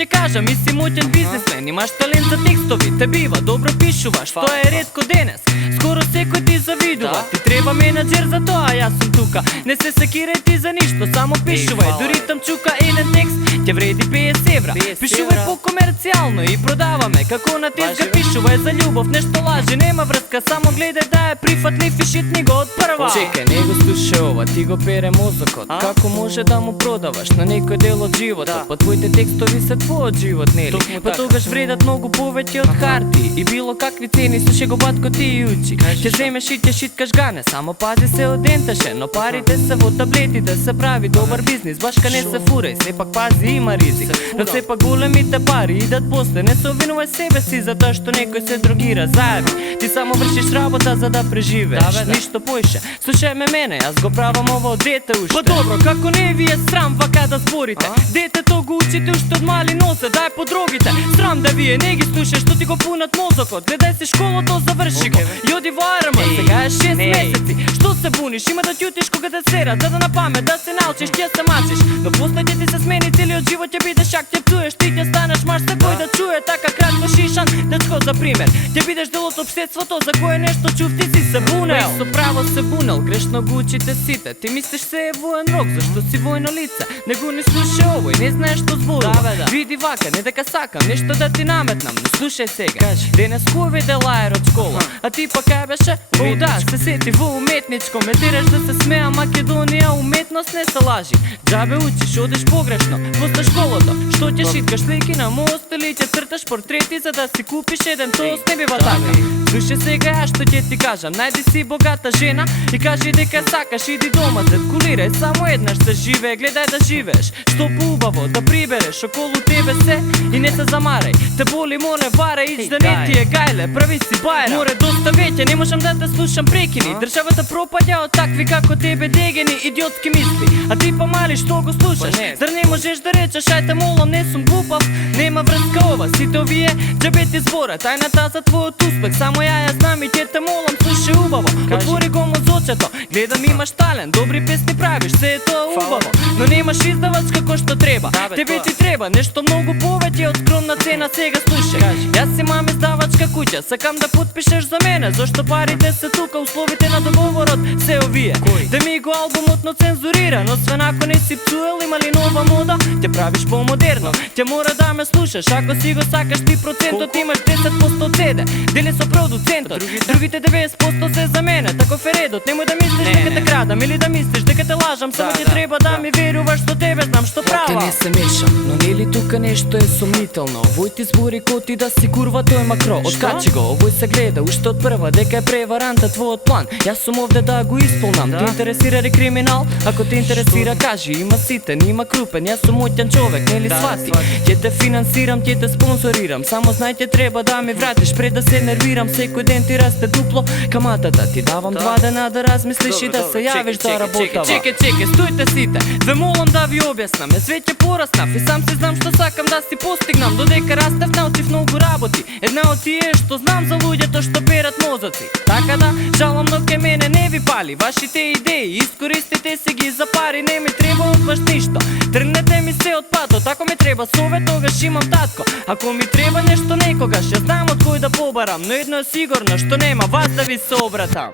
ќе кажам, и си моќен бизнесмен, имаш талент за текстови, те бива, добро пишуваш, тоа е ретко денес. Скоро секој ти завидува, ти треба менаџер за тоа, јас сум тука. Не се секирај ти за ништо, само пишувај, до ритам чука еден текст, ќе вреди 50 евра. Пишувај по комерцијално и продаваме, како на тезга пишувај за љубов, нешто лажи, нема врска, само гледај да е прифатлив и шитни го од прва. Чекај, не го слушај ова, ти го пере мозокот. Како може да му продаваш на некој дел од животот? Па твоите текстови се твојот живот, нели? Па тогаш вредат многу повеќе од харти и било какви цени, слушај го батко ти и учи. Ќе земеш и ќе шиткаш гане, само пази се од енташе, но парите се во таблетите, се прави добар бизнис, башка не се фурај, сепак пази има ризик. Но сепак големите пари идат после, не се обвинувај себе си за тоа што некој се дрогира, заеби. Ти само вршиш работа за да преживееш, ништо поише. Слушај ме мене, јас го правам ово од дете уште. Па добро, како не ви е срам вака да зборите? Детето го учите уште од мали носе, дај по другите. Срам да вие не ги слушаш, што ти го пунат мозокот. Гледај си школото, заврши го. И оди во арма, сега е 6 месеци. Што се буниш, има да ќутиш кога те серат, да напамет, да се научиш, ќе се мачиш. Но после ќе ти се смени целиот живот, ќе бидеш шак, ќе псуеш, ти ќе станеш маш, за кој да чуе така кратко шишан. Дечко за пример, ќе бидеш дел од општеството за кое нешто чув, ти си се бунел. Со право се бунел, грешно го учите сите. Ти мислиш се е воен рок, зашто си војно лице? Не го не слушај овој, не знаеш што зборува. Види вака, не дека сакам нешто да ти наметнам, но слушај сега. Денес кој виде лаер од школа, а ти па кај беше? О да, се сети во уметничко, ме тераш да се смеа, Македонија уметност не се лажи. Џабе учиш, одиш погрешно, после школото. Што ќе шиткаш слики на мост или ќе црташ портрети за да си купиш еден тост, не бива така. Слушај сега ја што ќе ти кажам, најди си богата жена и кажи дека сакаш, иди дома, зеткулирај, само еднаш се живее, гледај да живееш. Што поубаво да прибереш околу тебе се и не се замарај. Те боли, моле, варај, ич да не ти е гајле, прави си бајра. Море доста веќе, не можам да те слушам прекини. Државата пропаѓа од такви како тебе дегени, идиотски мисли. А ти па мали, што го слушаш? Зар не можеш да речеш, ајте молам, не сум глупав, нема врска ова, сите овие џабе ти збора, тајната за твојот успех, само ја знам и ќе те молам, слушај убаво, отвори го мозочето, гледам имаш талент, добри песни правиш, се е тоа убаво, но немаш издавачка кој што треба, тебе ти треба нешто многу повеќе од скромна цена, сега слушај, јас имам издавачка куќа, сакам да потпишеш за мене, зашто парите се тука, условите на договорот се овие, да ми го албумот но цензуриран, освен ако не си пцуел, има ли нова мода, ќе правиш по-модерно, ќе мора да ме слушаш, ако си го сакаш ти процентот, имаш 10% цеде, дели со продуцентот, другите 90% се за мене, таков е редот, немој да мислиш дека те крадам или да мислиш дека те лажам, само ќе треба да ми веруваш што тебе знам што правам. Те не се мешам, но нели тука нешто е сомнително, овој ти збори ко ти да си курва, тој макро, откачи го, овој се гледа уште од прва, дека е преваранта твојот план, јас сум овде да го исполнам, ти интересира ли криминал? Ако те интересира кажи, има ситен, има крупен, јас сум моќан човек, нели свати? Ќе те финансирам, ќе те спонсорирам, само знај ќе треба да ми вратиш пред да се нервирам, секој ден ти расте дупло каматата, ти давам 2 дена да размислиш и да се јавиш да работава. Чекај, стоите сите, ве молам да ви објаснам, јас веќе пораснав и сам си знам што сакам да си постигнам, додека растев научив многу работи, една од тие што знам за луѓето што перат мозоци, така да жалам но ке мене не ви пали, вашите идеи, искористите си ги за пари, не ми треба од вас ништо, тргнете ми се од патот, ако ми треба совет, тогаш имам татко, ако ми треба нешто некогаш, ја знам од кој да побарам, но едно е сигурно што нема вас да ви се обратам.